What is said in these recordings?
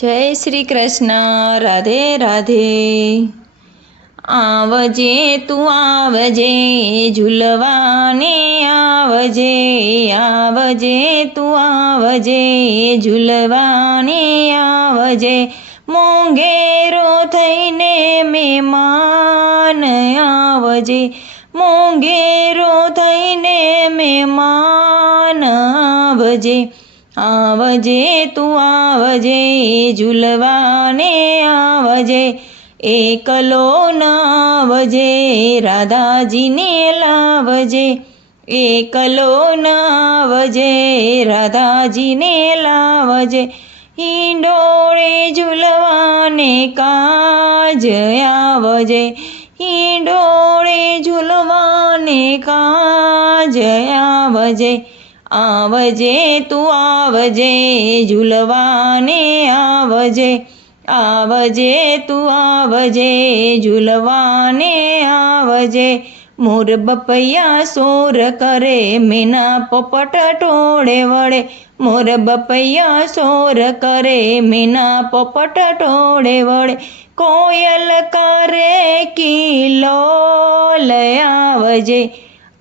જય શ્રી કૃષ્ણ, રાધે રાધે. આવજે, તું આવજે, ઝૂલવાને આવજે આવજે, તું આવજે, ઝૂલવાને આવજે. મોંઘેરો થઈને મહેમાન આવજે, મોંઘેરો થઈને મહેમાન આવજે. આવજે, તું આવજે, ઝૂલવાને આવજે, એકલો નાવજે રાધાજીને લાવજે, એકલો નાવજે રાધાજીને લાવજે, હિંડોળે ઝૂલવાને કાજ આવજે, હિંડોળે ઝૂલવાને કાજ આવજે આવજે, તું આવજે, ઝૂલવાને આવજે આવજે, તું આવજે, ઝૂલવાને આવજે. મોર બપૈયા સોર કરે, મેના પોપટ ટોળે વળે. મોર બપૈયા સોર કરે, મેના પોપટ ટોળે વળે. કોયલ કરે કિલો આવજે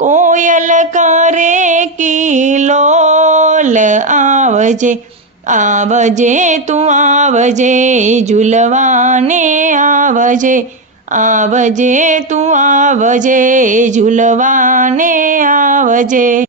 કોયલ કરે કિલોલ આવજે આવજે, તું આવજે, ઝૂલવાને આવજે આવજે, તું આવજે, ઝૂલવાને આવજે.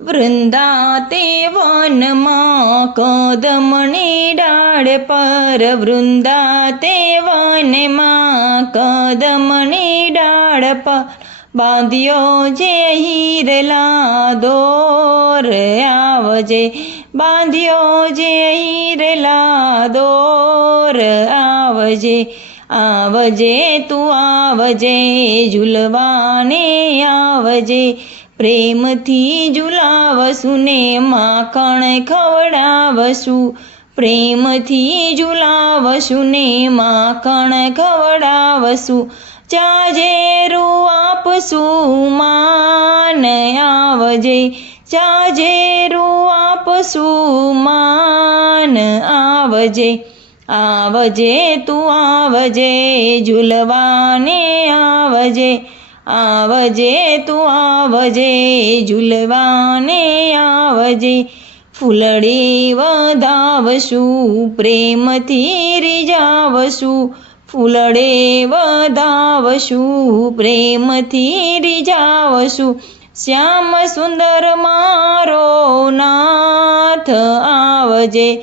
વૃંદા તે વનમાં કદમની ડાળ પર વૃંદા તે વનમાં કદમણી ડાળ પર બાંધ્યો જે હીરલા દોર આવજે. બાંધ્યો જે હીરલા દોર આવજે. આવજે તું આવજે, ઝૂલવાને આવજે. પ્રેમથી ઝુલાવશું ને માખણ ખવડાવશું પ્રેમથી ઝુલાવશું ને માખણ ખવડાવશું ચાજેરું આપશું માન આવજે ચાજેરું આપશું માન આવજે. આવજે તું આવજે, ઝૂલવાને આવજે. આવજે તું આવજે, ઝૂલવાને આવજે. ફૂલડી વધાવશું, પ્રેમથી રીઝાવશું. ફૂલડે વધાવશું પ્રેમથી રીજાવશું શ્યામ સુંદર મારો નાથ આવજે.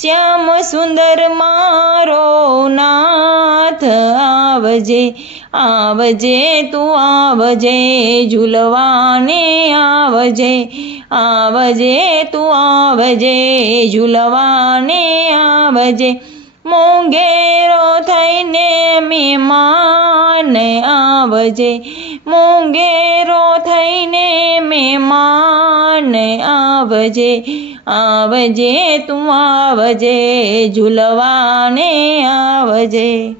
શ્યામ સુંદર મારો નાથ આવજે. આવજે તું આવજે, ઝૂલવાને આવજે. આવજે તું આવજે, ઝૂલવાને આવજે. મોંઘેરો થઈને મહેમાન આવજે. મોંઘેરો થઈને મહેમાન આવજે. આવજે તું આવજે ઝૂલવાને આવજે.